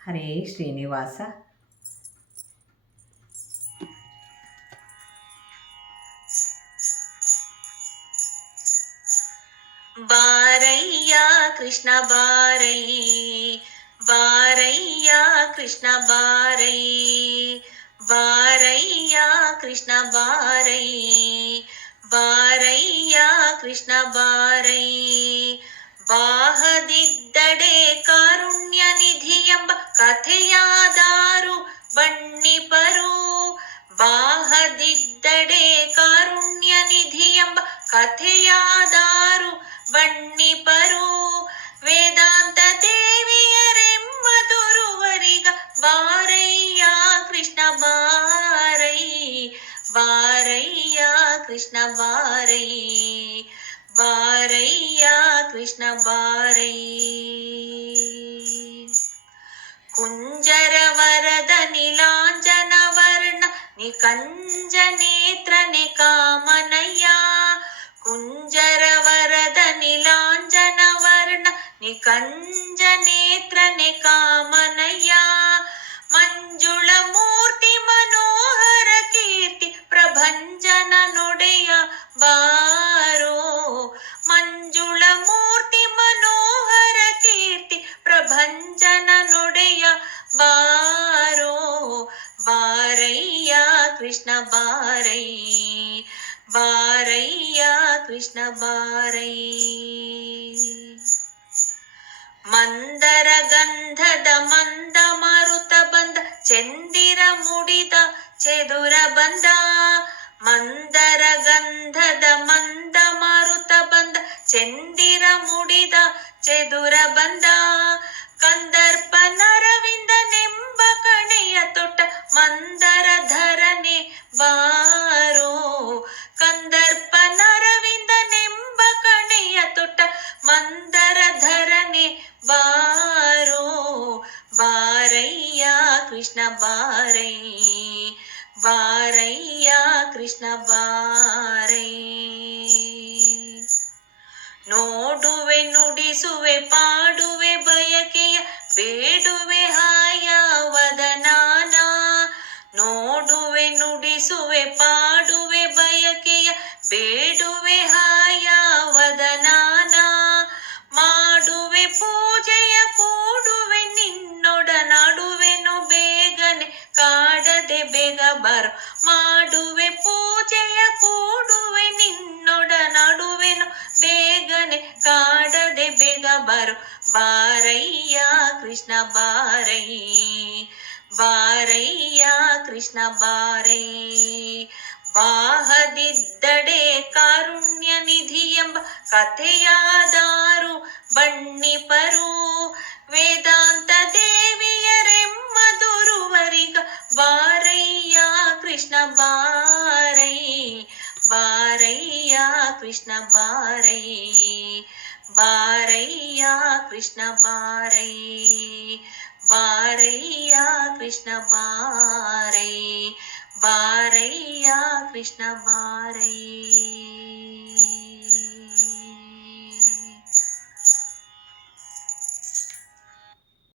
ಹರೇ ಶ್ರೀನಿವಾಸ. ಬಾರಯ್ಯ ಕೃಷ್ಣ ಬಾರೈ, ಬಾರಯ್ಯ ಕೃಷ್ಣ ಬಾರೈ, ಬಾರಯ್ಯ ಕೃಷ್ಣ ಬಾರೈ, ಬಾರಯ್ಯ ಕೃಷ್ಣ ಬಾರೈ. ಬಾಹದಿದ್ದಡೆ ಕಾರುಣ್ಯ ನಿಧಿ ಎಂಬ ಕಥೆಯಾದಾರು ಬಣ್ಣಿಪರು, ಬಾಹದಿದ್ದಡೆ ಕಾರುಣ್ಯ ನಿಧಿ ಎಂಬ ಕಥೆಯಾದಾರು ಬಣ್ಣಿಪರು. ವೇದಾಂತ ದೇವಿಯರೆಂಬುದುರುವರಿಗ ಬಾರಯ್ಯ ಕೃಷ್ಣ ಬಾರೈ, ಬಾರಯ್ಯ ಕೃಷ್ಣ ಬಾರೈ, ಬಾರಯ್ಯ ಕೃಷ್ಣ ಬಾರೈ. ಕುಂಜರವರದ ನೀಲಾಂಜನ ವರ್ಣ ನಿಕಂಜ ನೇತ್ರನೆ ಕಾಮನಯ್ಯ, ಕುಂಜರವರದ ನೀಲಾಂಜನ ವರ್ಣ ನಿಕಂಜ ನೇತ್ರನೆ ಕಾಮನಯ್ಯ. ಮಂಜುಳ ಮೂರ್ತಿ ಮನೋಹರ ಕೀರ್ತಿ ಪ್ರಭಂಜನ ನೊಡೆಯ ಬಾರೋ, ಮಂಜುಳ ಮೂರ್ತಿ ಮನೋಹರ ಕೀರ್ತಿ ಪ್ರಭಂಜನ ನೊಡೆಯ ಬಾರೋ. ಬಾರಯ್ಯ ಕೃಷ್ಣ ಬಾರೈ, ಬಾರಯ್ಯ ಕೃಷ್ಣ ಬಾರೈ. ಮಂದರ ಗಂಧದ ಮಂದ ಮಾರುತ ಬಂದ ಚಂದಿರ ಮುಡಿದ ಚೆದುರ ಬಂದ, ಮಂದರ ಗಂಧದ ಮಂದ ಮಾರುತ ಬಂದ ಚಂದಿರ ಮುಡಿದ ಚೆದುರ ಬಂದ. ಕಂದರ್ಪ ನರವಿಂದ ನೆಂಬ ಕಣೆಯ ತೊಟ್ಟ ಮಂದರ ಧರನೆ ಬಾರೋ, ಕಂದರ್ಪ ನರವಿಂದ ನೆಂಬ ಕಣೆಯ ತೊಟ್ಟ ಮಂದರ ಧರನೆ ಬಾರೋ. ಬಾರಯ್ಯ ಕೃಷ್ಣ ಬಾರೈ, ಬಾರಯ್ಯ ಕೃಷ್ಣ ಬಾರೈ. ನೋಡುವೆ ನುಡಿಸುವೆ ಪಾಡುವೆ ಬಯಕೆಯ ಬೇಡುವೆ ಹಾಯ ವದನಾನ, ನೋಡುವೆ ನುಡಿಸುವೆ ಪಾಡುವೆ ಬಯಕೆಯ ಬೇಡುವೆ ಹಾಯ ವದನಾನ. ಮಾಡುವೆ ಪೂಜೆಯ ಕೂಡುವೆ ನಿನ್ನೊಡನಾಡುವೆನು ಬೇಗನೆ ಕಾಡದೆ ಬೇಗ ಬಾರೋ, ಮಾಡುವೆ ಪೂಜೆಯ ಕೂಡುವೆ ನಿನ್ನೊಡನಾಡುವೆನು ಬೇಗನೆ ಕಾಡದೆ ಬೇಗ ಬಾರೋ. ಬಾರಯ್ಯ ಕೃಷ್ಣ ಬಾರೈ, ಬಾರಯ್ಯ ಕೃಷ್ಣ ಬಾರೈ. ಬಾಹದಿದ್ದಡೆ ಕಾರುಣ್ಯ ನಿಧಿ ಎಂಬ ಕಥೆಯಾದಾರು ಬಣ್ಣಿಪರು, ವೇದಾಂತ ದೇವಿಯರೆಂಬುದುರುವರಿಗ ಬಾರಯ್ಯ ಕೃಷ್ಣ ಬಾರೈ, ಬಾರಯ್ಯ ಕೃಷ್ಣ ಬಾರೈ, ಬಾರಯ್ಯ ಕೃಷ್ಣ ಬಾರೈ, ಬಾರಯ್ಯ ಕೃಷ್ಣ ಬಾರೈ, ಬಾರಯ್ಯ ಕೃಷ್ಣ ಬಾರೈ.